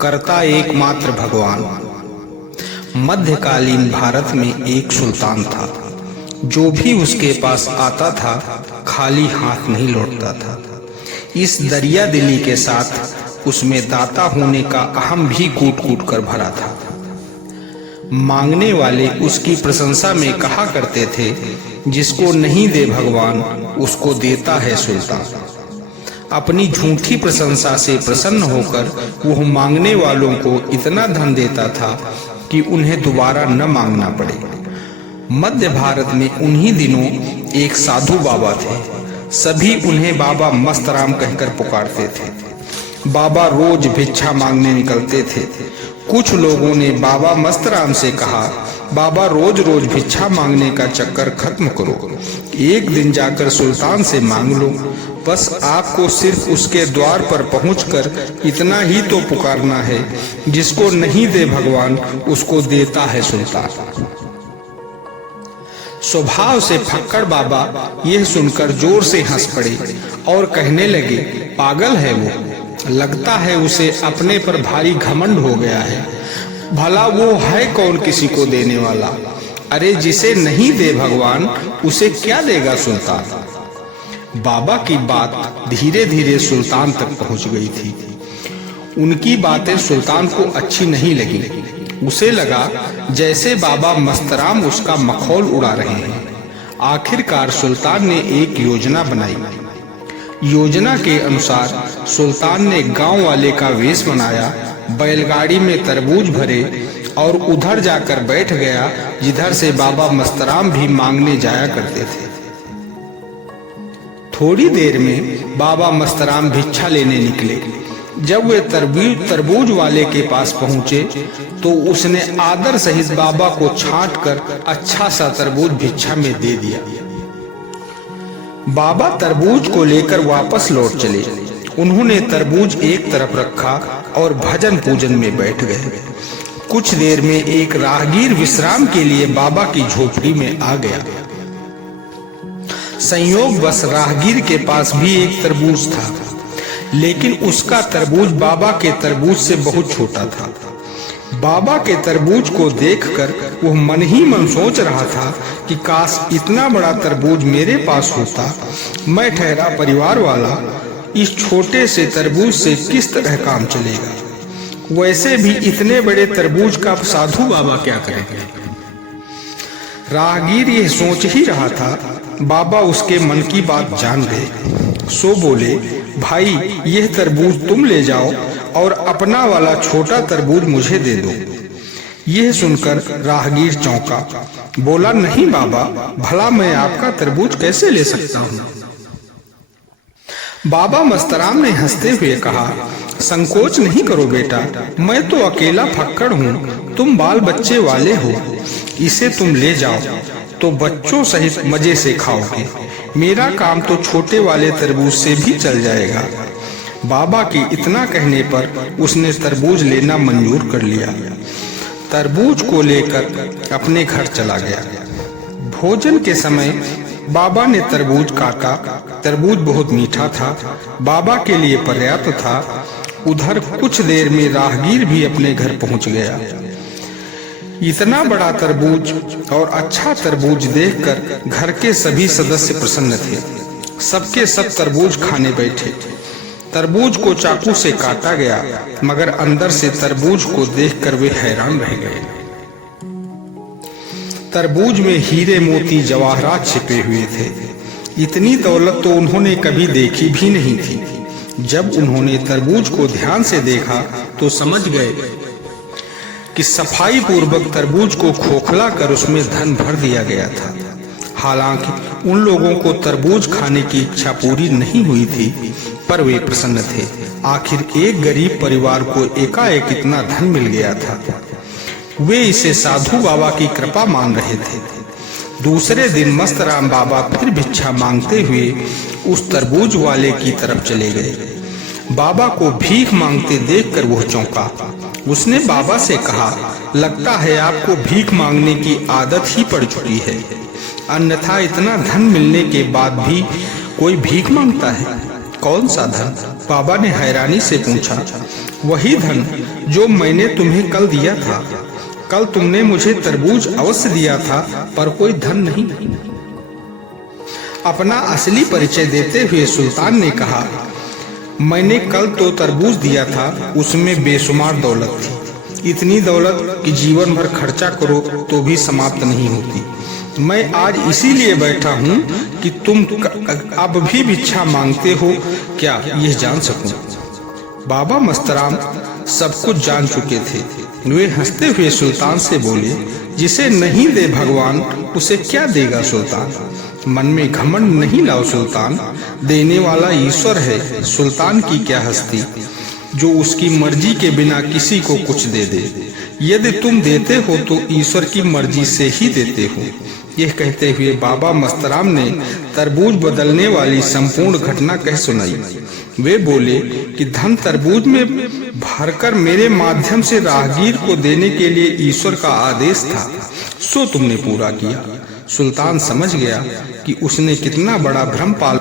करता एकमात्र भगवान। मध्यकालीन भारत में एक सुल्तान था। जो भी उसके पास आता था खाली हाथ नहीं लौटता था। इस दरिया दिली के साथ उसमें दाता होने का अहम भी कूट कूट कर भरा था। मांगने वाले उसकी प्रशंसा में कहा करते थे, जिसको नहीं दे भगवान उसको देता है सुल्तान। अपनी झूठी प्रशंसा से प्रसन्न होकर वह मांगने वालों को इतना धन देता था कि उन्हें दोबारा न मांगना पड़े। मध्य भारत में उन्हीं दिनों एक साधु बाबा थे। सभी उन्हें बाबा मस्तराम कहकर पुकारते थे। बाबा रोज भिक्षा मांगने निकलते थे। कुछ लोगों ने बाबा मस्तराम से कहा, बाबा रोज रोज भिक्षा मांगने का चक्कर खत्म करो, एक दिन जाकर सुल्तान से मांग लो। बस आपको सिर्फ उसके द्वार पर पहुंचकर इतना ही तो पुकारना है, जिसको नहीं दे भगवान उसको देता है सुल्तान। स्वभाव से फक्कड़ बाबा यह सुनकर जोर से हंस पड़े और कहने लगे, पागल है वो, लगता है उसे अपने पर भारी घमंड हो गया है। भला वो है कौन किसी को देने वाला? अरे जिसे नहीं दे भगवान उसे क्या देगा सुल्तान? बाबा की बात धीरे धीरे सुल्तान तक पहुंच गई थी। उनकी बातें सुल्तान को अच्छी नहीं लगी। उसे लगा जैसे बाबा मस्तराम उसका मखौल उड़ा रहे हैं। आखिरकार सुल्तान ने एक योजना बनाई। योजना के अनुसार सुल्तान ने गांव वाले का वेश बनाया, बैलगाड़ी में तरबूज भरे और उधर जाकर बैठ गया जिधर से बाबा मस्तराम भी मांगने जाया करते थे। थोड़ी देर में बाबा मस्तराम भिक्षा लेने निकले। जब वे तरबूज वाले के पास पहुंचे तो उसने आदर सहित बाबा को छांटकर अच्छा सा तरबूज भिक्षा में दे दिया। बाबा तरबूज को लेकर वापस लौट चले। उन्होंने तरबूज एक तरफ रखा और भजन पूजन में बैठ गए। कुछ देर में एक राहगीर विश्राम के लिए बाबा की झोपड़ी में आ गया। संयोग बस राहगीर के पास भी एक तरबूज था, लेकिन उसका तरबूज बाबा के तरबूज से बहुत छोटा था। बाबा के तरबूज को देखकर वह मन ही मन सोच रहा था कि काश इतना बड़ा तरबूज मेरे पास होता। मैं ठहरा परिवार वाला, इस छोटे से तरबूज से किस तरह काम चलेगा? वैसे भी इतने बड़े तरबूज का साधु बाबा क्या करेंगे? राहगीर यह सोच ही रहा था, बाबा उसके मन की बात जान गए। सो बोले, भाई यह तरबूज तुम ले जाओ और अपना वाला छोटा तरबूज मुझे दे दो। यह सुनकर राहगीर चौंका। बोला, नहीं बाबा, भला मैं आपका तरबूज कैसे ले सकता हूँ? बाबा मस्तराम ने हंसते हुए कहा, संकोच नहीं करो बेटा, मैं तो अकेला फक्कड़ हूँ, तुम बाल बच्चे वाले हो। इसे तुम ले जाओ तो बच्चों सहित मजे से खाओगे। मेरा काम तो छोटे वाले तरबूज से भी चल जाएगा। बाबा की इतना कहने पर उसने तरबूज लेना मंजूर कर लिया। तरबूज को लेकर अपने घर चला गया। भोजन के समय बाबा ने तरबूज काटा। तरबूज बहुत मीठा था, बाबा के लिए पर्याप्त था। उधर कुछ देर में राहगीर भी अपने घर पहुंच गया। इतना बड़ा तरबूज और अच्छा तरबूज देखकर घर के सभी सदस्य प्रसन्न थे। सबके सब तरबूज खाने बैठे। तरबूज को चाकू से काटा गया, मगर अंदर से तरबूज को देखकर वे हैरान रह गए। तरबूज में हीरे मोती जवाहरात छिपे हुए थे। इतनी दौलत तो उन्होंने कभी देखी भी नहीं थी। जब उन्होंने तरबूज को ध्यान से देखा तो समझ गए कि सफाई पूर्वक तरबूज को खोखला कर उसमें धन भर दिया गया था। हालांकि उन लोगों को तरबूज खाने की इच्छा पूरी नहीं हुई थी, पर वे प्रसन्न थे। आखिर एक गरीब परिवार को एकाएक इतना धन मिल गया था। वे इसे साधु बाबा की कृपा मान रहे थे। दूसरे दिन मस्तराम बाबा फिर भिक्षा मांगते हुए उस तरबूज वाले की तरफ चले गए। बाबा को भीख मांगते देखकर वह चौंका। उसने बाबा से कहा, लगता है आपको भीख मांगने की आदत ही पड़ चुकी है, अन्यथा इतना धन मिलने के बाद भी कोई भीख मांगता है? कौन सा धन? बाबा ने हैरानी से पूछा, वही धन जो मैंने तुम्हें कल दिया था। कल तुमने मुझे तरबूज अवश्य दिया था, पर कोई धन नहीं। अपना असली परिचय देते हुए सुल्तान ने कहा, मैंने कल तो तरबूज दिया था, उसमें बेशुमार दौलत थी। इतनी दौलत कि जीवन भर खर्चा करो तो भी समाप्त नहीं होती। मैं आज इसीलिए बैठा हूँ कि तुम अब भी भिक्षा मांगते हो क्या, यह जान सकूं। बाबा मस्तराम सब कुछ जान चुके थे। वे हंसते हुए सुल्तान से बोले, जिसे नहीं दे भगवान उसे क्या देगा सुल्तान। मन में घमंड नहीं लाओ सुल्तान, देने वाला ईश्वर है। सुल्तान की क्या हस्ती जो उसकी मर्जी के बिना किसी को कुछ दे दे। यदि तुम देते हो तो ईश्वर की मर्जी से ही देते हो। यह कहते हुए बाबा मस्तराम ने तरबूज बदलने वाली संपूर्ण घटना कह सुनाई। वे बोले कि धन तरबूज में भरकर मेरे माध्यम से राहगीर को देने के लिए ईश्वर का आदेश था, सो तुमने पूरा किया। सुल्तान समझ गया कि उसने कितना बड़ा भ्रम पाल